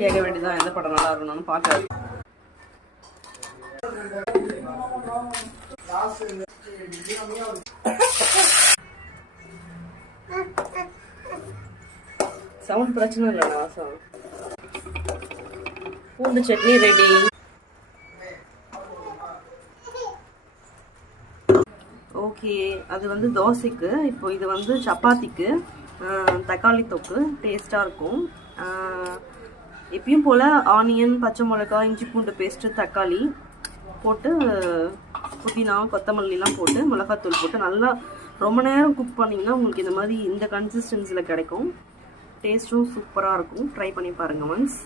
கேட்க வேண்டியதான் எந்த படம் நல்லா இருக்கணும்னு பார்க்க. சவுண்ட் பிரச்சனை இல்லை வாசம். பூண்டு சட்னி ரெடி. ஓகே, அது வந்து தோசைக்கு. இப்போ இது வந்து சப்பாத்திக்கு. தக்காளி தொக்கு டேஸ்ட்டாக இருக்கும். எப்பயும் போல் ஆனியன், பச்சை மிளகாய், இஞ்சி பூண்டு பேஸ்ட்டு, தக்காளி போட்டு புதினா கொத்தமல்லிலாம் போட்டு மிளகாத்தூள் போட்டு நல்லா ரொம்ப நேரம் குக் பண்ணிங்கன்னா உங்களுக்கு இந்த மாதிரி இந்த கன்சிஸ்டன்சியில் கிடைக்கும். டேஸ்ட்டும் சூப்பராக இருக்கும். ட்ரை பண்ணி பாருங்கள் ஒன்ஸ்.